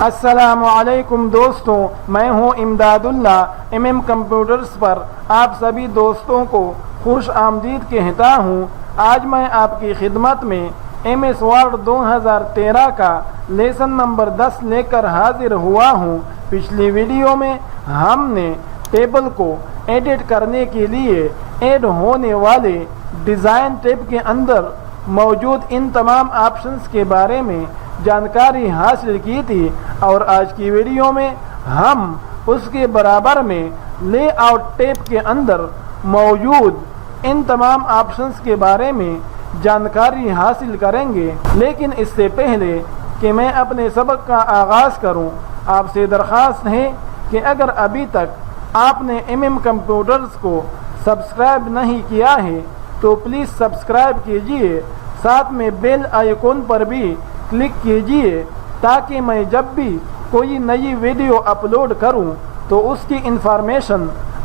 السلام علیکم دوستوں، میں ہوں امداداللہ MM کمپیوٹرز پر آپ سبھی دوستوں کو خوش آمدید کہتا ہوں۔ آج میں آپ کی خدمت میں MS Word 2013 کا لیسن نمبر 10 لے کر حاضر ہوا ہوں۔ پچھلی ویڈیو میں ہم نے ٹیبل کو ایڈٹ کرنے کے لیے ایڈ ہونے والے ڈیزائن ٹیب کے اندر موجود ان تمام آپشنز کے بارے میں جانکاری حاصل کی تھی، اور آج کی ویڈیو میں ہم اس کے برابر میں لے آؤٹ ٹیب کے اندر موجود ان تمام آپشنز کے بارے میں جانکاری حاصل کریں گے۔ لیکن اس سے پہلے کہ میں اپنے سبق کا آغاز کروں، آپ سے درخواست ہے کہ اگر ابھی تک آپ نے MM کمپیوٹرز کو سبسکرائب نہیں کیا ہے تو پلیز سبسکرائب کیجئے، ساتھ میں بیل آئیکن پر بھی کلک کیجئے تاکہ میں جب بھی کوئی نئی ویڈیو اپلوڈ کروں تو اس کی انفارمیشن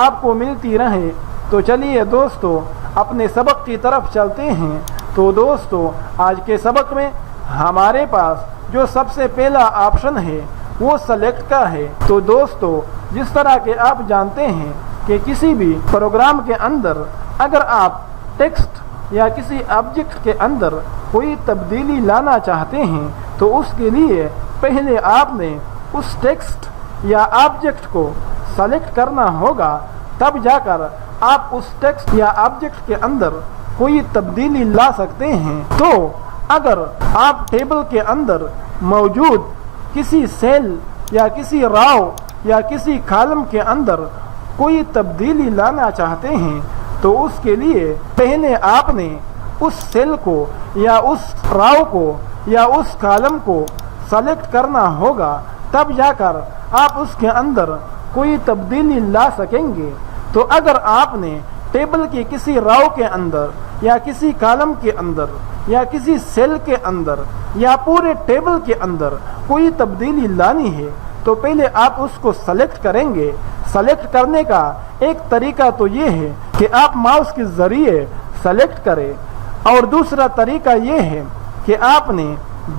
آپ کو ملتی رہے۔ تو چلیے دوستو اپنے سبق کی طرف چلتے ہیں۔ تو دوستو آج کے سبق میں ہمارے پاس جو سب سے پہلا آپشن ہے وہ سلیکٹ کا ہے۔ تو دوستو جس طرح کہ آپ جانتے ہیں کہ کسی بھی پروگرام کے اندر اگر آپ ٹیکسٹ یا کسی آبجیکٹ کے اندر کوئی تبدیلی لانا چاہتے ہیں تو اس کے لیے پہلے آپ نے اس ٹیکسٹ یا آبجیکٹ کو سلیکٹ کرنا ہوگا، تب جا کر آپ اس ٹیکسٹ یا آبجیکٹ کے اندر کوئی تبدیلی لا سکتے ہیں۔ تو اگر آپ ٹیبل کے اندر موجود کسی سیل یا کسی راو یا کسی کالم کے اندر کوئی تبدیلی لانا چاہتے ہیں تو اس کے لیے پہلے آپ نے اس سیل کو یا اس راو کو یا اس کالم کو سلیکٹ کرنا ہوگا، تب جا کر آپ اس کے اندر کوئی تبدیلی لا سکیں گے۔ تو اگر آپ نے ٹیبل کے کسی راو کے اندر یا کسی کالم کے اندر یا کسی سیل کے اندر یا پورے ٹیبل کے اندر کوئی تبدیلی لانی ہے تو پہلے آپ اس کو سلیکٹ کریں گے۔ سلیکٹ کرنے کا ایک طریقہ تو یہ ہے کہ آپ ماؤس کے ذریعے سلیکٹ کریں، اور دوسرا طریقہ یہ ہے کہ آپ نے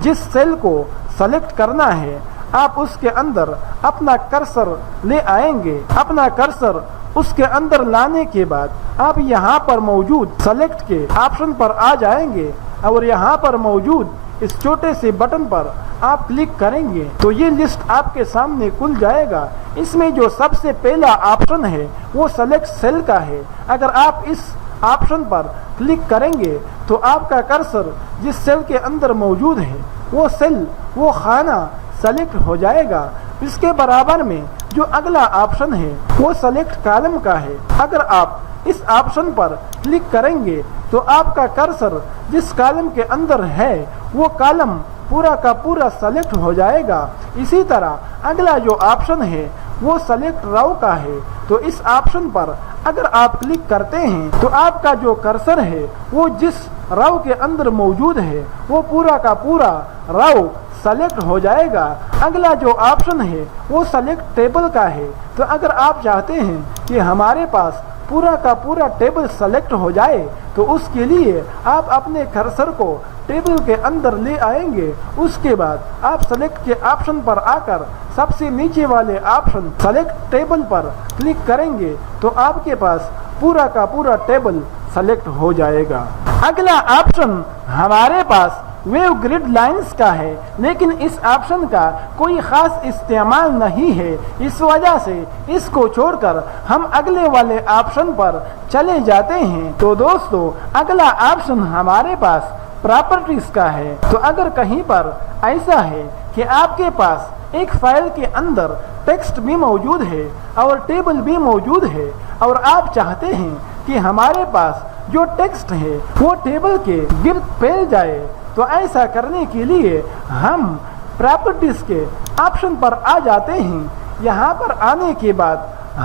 جس سیل کو سلیکٹ کرنا ہے آپ اس کے اندر اپنا کرسر لے آئیں گے۔ اپنا کرسر اس کے اندر لانے کے بعد آپ یہاں پر موجود سلیکٹ کے آپشن پر آ جائیں گے، اور یہاں پر موجود اس چھوٹے سے بٹن پر آپ کلک کریں گے تو یہ لسٹ آپ کے سامنے کھل جائے گا۔ اس میں جو سب سے پہلا آپشن ہے وہ سلیکٹ سیل کا ہے۔ اگر آپ اس آپشن پر کلک کریں گے تو آپ کا کرسر جس سیل کے اندر موجود ہے وہ سیل وہ خانہ سلیکٹ ہو جائے گا۔ اس کے برابر میں جو اگلا آپشن ہے وہ سلیکٹ کالم کا ہے۔ اگر آپ اس آپشن پر کلک کریں گے تو آپ کا کرسر جس کالم کے اندر ہے وہ کالم پورا کا پورا سلیکٹ ہو جائے گا۔ اسی طرح اگلا جو آپشن ہے وہ سلیکٹ راو کا ہے۔ تو اس آپشن پر اگر آپ کلک کرتے ہیں تو آپ کا جو کرسر ہے وہ جس راو کے اندر موجود ہے وہ پورا کا پورا راو سلیکٹ ہو جائے گا۔ اگلا جو آپشن ہے وہ سلیکٹ ٹیبل کا ہے۔ تو اگر آپ چاہتے ہیں کہ ہمارے پاس پورا کا پورا ٹیبل سلیکٹ ہو جائے تو اس کے لیے آپ اپنے کرسر کو ٹیبل کے اندر لے آئیں گے۔ اس کے بعد آپ سلیکٹ کے آپشن پر آ کر سب سے نیچے والے آپشن سلیکٹ ٹیبل پر کلک کریں گے تو آپ کے پاس پورا کا پورا ٹیبل سلیکٹ ہو جائے گا۔ اگلا آپشن ہمارے پاس ویو گریڈ لائنز کا ہے، لیکن اس آپشن کا کوئی خاص استعمال نہیں ہے، اس وجہ سے اس کو چھوڑ کر ہم اگلے والے آپشن پر چلے جاتے ہیں۔ تو دوستو اگلا آپشن ہمارے پاس پراپرٹیز کا ہے۔ تو اگر کہیں پر ایسا ہے کہ آپ کے پاس ایک فائل کے اندر ٹیکسٹ بھی موجود ہے اور ٹیبل بھی موجود ہے، اور آپ چاہتے ہیں کہ ہمارے پاس جو ٹیکسٹ ہے وہ ٹیبل کے گرد پھیل جائے، تو ایسا کرنے کے لیے ہم پراپرٹیز کے آپشن پر آ جاتے ہیں۔ یہاں پر آنے کے بعد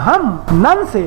ہم نن سے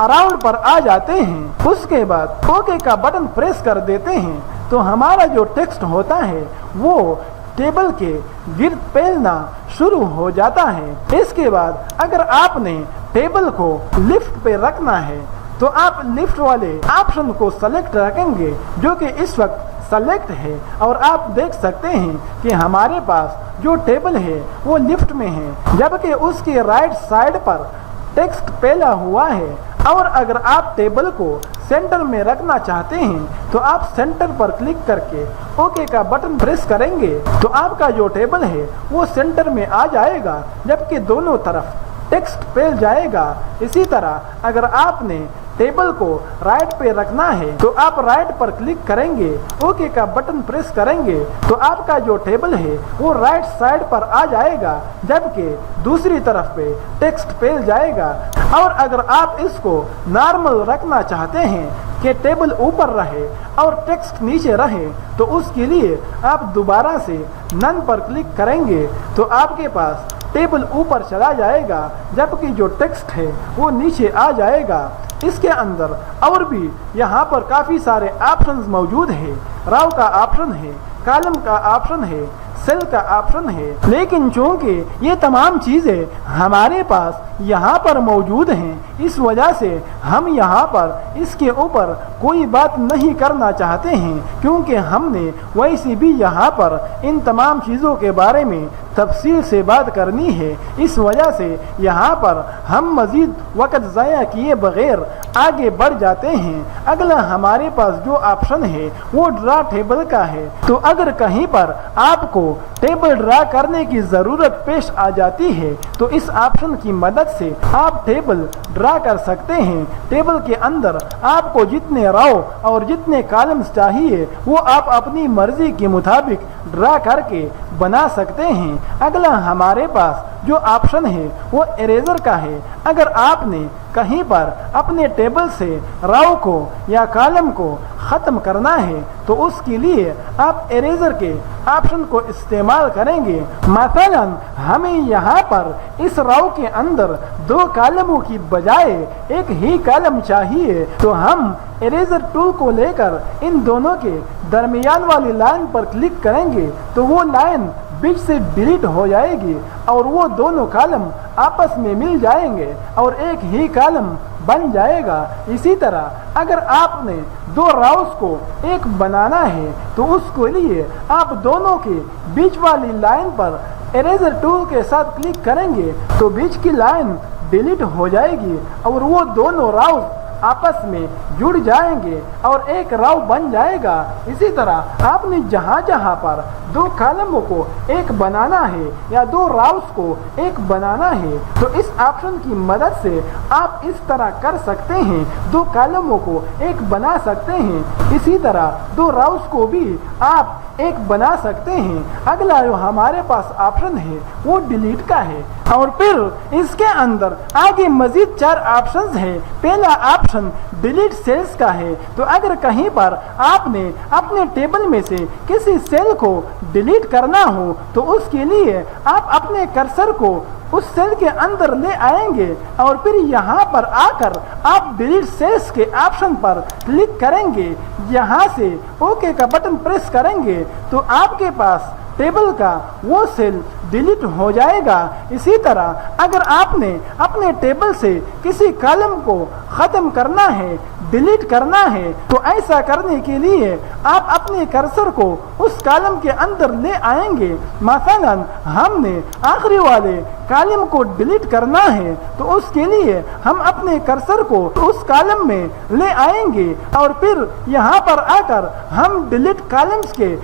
اراؤنڈ پر آ جاتے ہیں، اس کے بعد اوکے کا بٹن پریس کر دیتے ہیں تو ہمارا جو ٹیکسٹ ہوتا ہے وہ ٹیبل کے گرد پھیلنا شروع ہو جاتا ہے۔ اس کے بعد اگر آپ نے ٹیبل کو لفٹ پہ رکھنا ہے تو آپ لفٹ والے آپشن کو سلیکٹ رکھیں گے جو کہ اس وقت सेलेक्ट है और आप देख सकते हैं कि हमारे पास जो टेबल है वो लेफ्ट में है, जबकि उसके राइट साइड पर टेक्स्ट फैला हुआ है। और अगर आप टेबल को सेंटर में रखना चाहते हैं तो आप सेंटर पर क्लिक करके ओके का बटन प्रेस करेंगे तो आपका जो टेबल है वो सेंटर में आ जाएगा, जबकि दोनों तरफ टेक्स्ट फैल जाएगा। इसी तरह अगर आपने टेबल को राइट पे रखना है तो आप राइट पर क्लिक करेंगे, ओके का बटन प्रेस करेंगे तो आपका जो टेबल है वो राइट साइड पर आ जाएगा, जबकि दूसरी तरफ पे टेक्स्ट फैल जाएगा। और अगर आप इसको नॉर्मल रखना चाहते हैं कि टेबल ऊपर रहे और टेक्स्ट नीचे रहे तो उसके लिए आप दोबारा से नन पर क्लिक करेंगे तो आपके पास टेबल ऊपर चला जाएगा, जबकि जो टेक्स्ट है वो नीचे आ जाएगा। इसके अंदर और भी यहाँ पर काफ़ी सारे ऑप्शंस मौजूद है। राव का ऑप्शन है, कॉलम का ऑप्शन है, सेल का ऑप्शन है, लेकिन चूंकि ये तमाम चीज़ें हमारे पास यहाँ पर मौजूद हैं, इस वजह से हम यहाँ पर इसके ऊपर कोई बात नहीं करना चाहते हैं, क्योंकि हमने वैसे भी यहाँ पर इन तमाम चीज़ों के बारे में तफसील से बात करनी है। इस वजह से यहाँ पर हम मज़ीद वक्त ज़ाया किए बगैर आगे बढ़ जाते हैं। अगला हमारे पास जो ऑप्शन है वो ड्रा टेबल का है। तो अगर कहीं पर आपको टेबल ड्रा करने की ज़रूरत पेश आ जाती है तो इस ऑप्शन की मदद से आप टेबल ड्रा कर सकते हैं। टेबल के अंदर आपको जितने रो और जितने कॉलम्स चाहिए वो आप अपनी मर्जी के मुताबिक ड्रा करके बना सकते हैं। अगला हमारे पास जो ऑप्शन है वो इरेजर का है। अगर आपने कहीं पर अपने टेबल से रो को या कॉलम को ख़त्म करना है तो उसके लिए आप इरेजर के ऑप्शन को इस्तेमाल करेंगे। मसलन हमें यहाँ पर इस रो के अंदर दो कॉलमों की बजाय एक ही कॉलम चाहिए तो हम इरेजर टूल को लेकर इन दोनों के दरमियान वाली लाइन पर क्लिक करेंगे तो वो लाइन बीच से डिलीट हो जाएगी और वो दोनों कॉलम आपस में मिल जाएंगे और एक ही कॉलम बन जाएगा। इसी तरह अगर आपने दो राउस को एक बनाना है तो उसके लिए आप दोनों के बीच वाली लाइन पर इरेजर टूल के साथ क्लिक करेंगे तो बीच की लाइन डिलीट हो जाएगी और वो दोनों राउस आपस में जुड़ जाएंगे और एक राव बन जाएगा। इसी तरह आपने जहाँ जहाँ पर दो कॉलमों को एक बनाना है या दो राव्स को एक बनाना है तो इस ऑप्शन की मदद से आप इस तरह कर सकते हैं, दो कॉलमों को एक बना सकते हैं। इसी तरह दो राव्स को भी आप एक बना सकते हैं। अगला जो हमारे पास ऑप्शन है वो डिलीट का है और फिर इसके अंदर आगे मजीद 4 ऑप्शंस हैं। पहला ऑप्शन डिलीट सेल्स का है। तो अगर कहीं पर आपने अपने टेबल में से किसी सेल को डिलीट करना हो तो उसके लिए आप अपने कर्सर को उस सेल के अंदर ले आएंगे और फिर यहाँ पर आकर आप डिलीट सेल्स के ऑप्शन पर क्लिक करेंगे। यहाँ से ओके का बटन प्रेस करेंगे तो आपके पास टेबल का वो सेल डिलीट हो जाएगा। इसी तरह अगर आपने अपने टेबल से किसी कॉलम को ख़त्म करना है, डिलीट करना है तो ऐसा करने के लिए आप अपने कर्सर को उस कॉलम के अंदर ले आएंगे। मसलन हमने आखिरी वाले कॉलम को डिलीट करना है तो उसके लिए हम अपने कर्सर को उस कॉलम में ले आएंगे और फिर यहाँ पर आकर हम डिलीट कॉलम्स के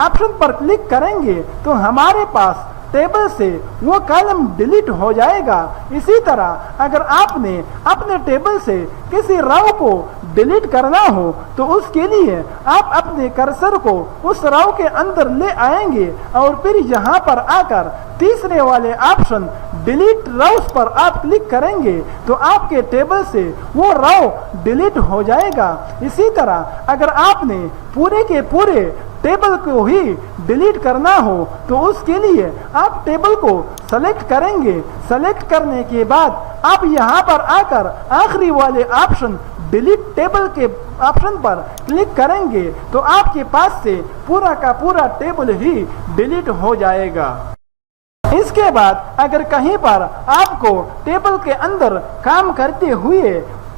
ऑप्शन पर क्लिक करेंगे तो हमारे पास टेबल से वो कॉलम डिलीट हो जाएगा। इसी तरह अगर आपने अपने टेबल से किसी रो को डिलीट करना हो तो उसके लिए आप अपने कर्सर को उस रो के अंदर ले आएंगे और फिर यहाँ पर आकर तीसरे वाले ऑप्शन डिलीट रोज पर आप क्लिक करेंगे तो आपके टेबल से वो रो डिलीट हो जाएगा। इसी तरह अगर आपने पूरे के पूरे टेबल को ही डिलीट करना हो तो उसके लिए आप टेबल को सेलेक्ट करेंगे। सेलेक्ट करने के बाद आप यहाँ पर आकर आखिरी वाले ऑप्शन डिलीट टेबल के ऑप्शन पर क्लिक करेंगे तो आपके पास से पूरा का पूरा टेबल ही डिलीट हो जाएगा। इसके बाद अगर कहीं पर आपको टेबल के अंदर काम करते हुए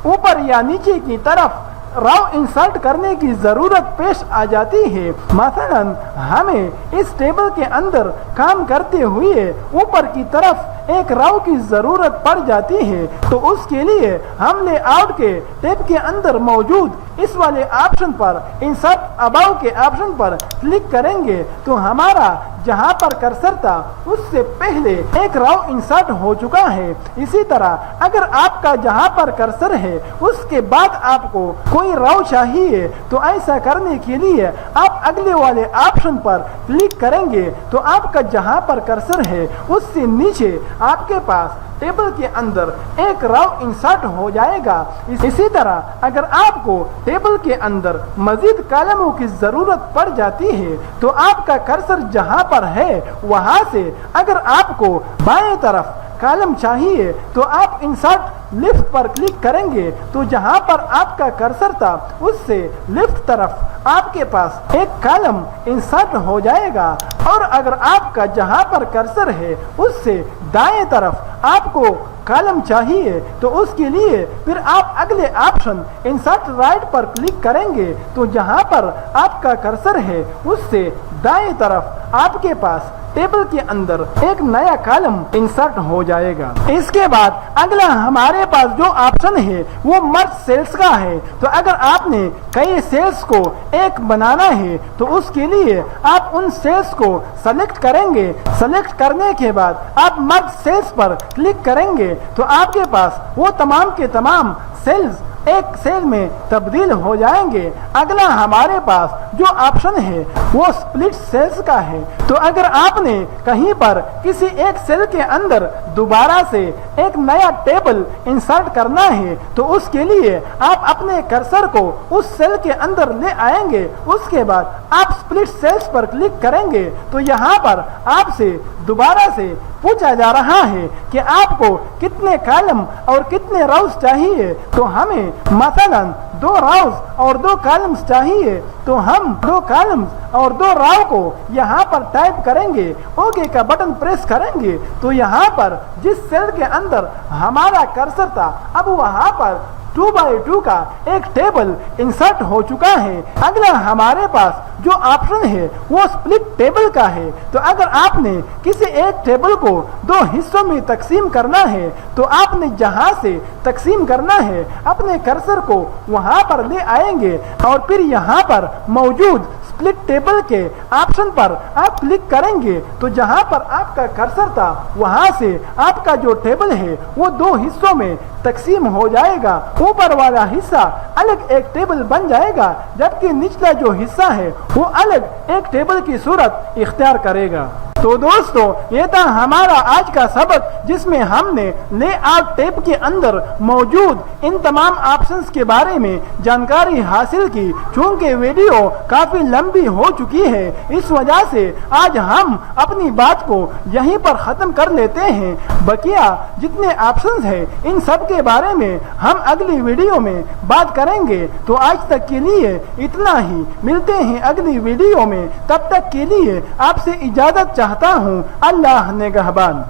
ऊपर या नीचे की तरफ राव इंसर्ट करने की जरूरत पेश आ जाती है। मसलन हमें इस टेबल के अंदर काम करते हुए ऊपर की तरफ एक राव की जरूरत पड़ जाती है, तो उसके लिए हम लेआउट के टेब के अंदर मौजूद इस वाले ऑप्शन पर इंसर्ट अबाउ के ऑप्शन पर क्लिक करेंगे तो हमारा जहां पर कर्सर था उससे पहले एक राव इंसर्ट हो चुका है। इसी तरह अगर आपका जहां पर कर्सर है उसके बाद आपको कोई राव चाहिए तो ऐसा करने के लिए आप अगले वाले ऑप्शन पर क्लिक करेंगे तो आपका जहां पर कर्सर है उससे नीचे आपके पास टेबल के अंदर एक राव इंसर्ट हो जाएगा। इसी तरह अगर आपको टेबल के अंदर मजीद कॉलमों की जरूरत पड़ जाती है तो आपका कर्सर जहां पर है वहां से अगर आपको बाएं तरफ कॉलम चाहिए तो आप इंसर्ट लेफ्ट पर क्लिक करेंगे तो जहां पर आपका कर्सर था उससे लेफ्ट तरफ आपके पास एक कॉलम इंसर्ट हो जाएगा। और अगर आपका जहां पर कर्सर है उससे दाएं तरफ आपको कॉलम चाहिए तो उसके लिए फिर आप अगले ऑप्शन इंसर्ट राइट पर क्लिक करेंगे तो जहां पर आपका कर्सर है उससे दाएं तरफ आपके पास टेबल के अंदर एक नया कॉलम इंसर्ट हो जाएगा। इसके बाद अगला हमारे पास जो ऑप्शन है वो मर्ज सेल्स का है। तो अगर आपने कई सेल्स को एक बनाना है तो उसके लिए आप उन सेल्स को सेलेक्ट करेंगे। सेलेक्ट करने के बाद आप मर्ज सेल्स पर क्लिक करेंगे तो आपके पास वो तमाम के तमाम सेल्स एक सेल में तब्दील हो जाएंगे। अगला हमारे पास जो ऑप्शन है वो स्प्लिट सेल्स का है। तो अगर आपने कहीं पर किसी एक सेल के अंदर दोबारा से एक नया टेबल इंसर्ट करना है तो उसके लिए आप अपने कर्सर को उस सेल के अंदर ले आएंगे। उसके बाद आप स्प्लिट सेल्स पर क्लिक करेंगे तो यहाँ पर आपसे दोबारा से पूछा जा रहा है कि आपको कितने कॉलम और कितने राउस चाहिए। तो हमें मसलन 2 राउस और 2 कॉलम्स चाहिए तो हम 2 कॉलम्स और 2 राव को यहाँ पर टाइप करेंगे, ओके का बटन प्रेस करेंगे तो यहाँ पर जिस सेल के अंदर हमारा कर्सर था अब वहाँ पर 2 by 2 का एक टेबल इंसर्ट हो चुका है। अगला हमारे पास जो ऑप्शन है वो स्प्लिट टेबल का है। तो अगर आपने किसी एक टेबल को 2 हिस्सों में तकसीम करना है तो आपने जहां से तकसीम करना है अपने कर्सर को वहां पर ले आएंगे और फिर यहां पर मौजूद स्प्लिट टेबल के ऑप्शन पर आप क्लिक करेंगे तो जहां पर आपका कर्सर था वहां से आपका जो टेबल है वो 2 हिस्सों में तकसीम हो जाएगा। ऊपर वाला हिस्सा अलग एक टेबल बन जाएगा जबकि निचला जो हिस्सा है वो अलग एक टेबल की सूरत इख्तियार करेगा। तो दोस्तों ये था हमारा आज का सबक जिसमें हमने लेआउट टेब के अंदर मौजूद इन तमाम ऑप्शंस के बारे में जानकारी हासिल की। चूंकि वीडियो काफी लंबी हो चुकी है इस वजह से आज हम अपनी बात को यहीं पर खत्म कर लेते हैं। बकिया जितने ऑप्शंस हैं इन सब के बारे में हम अगली वीडियो में बात करेंगे। तो आज तक के लिए इतना ही, मिलते हैं अगली वीडियो में। तब तक के लिए आपसे इजाजत चाहता हूँ। अल्लाह निगहबान।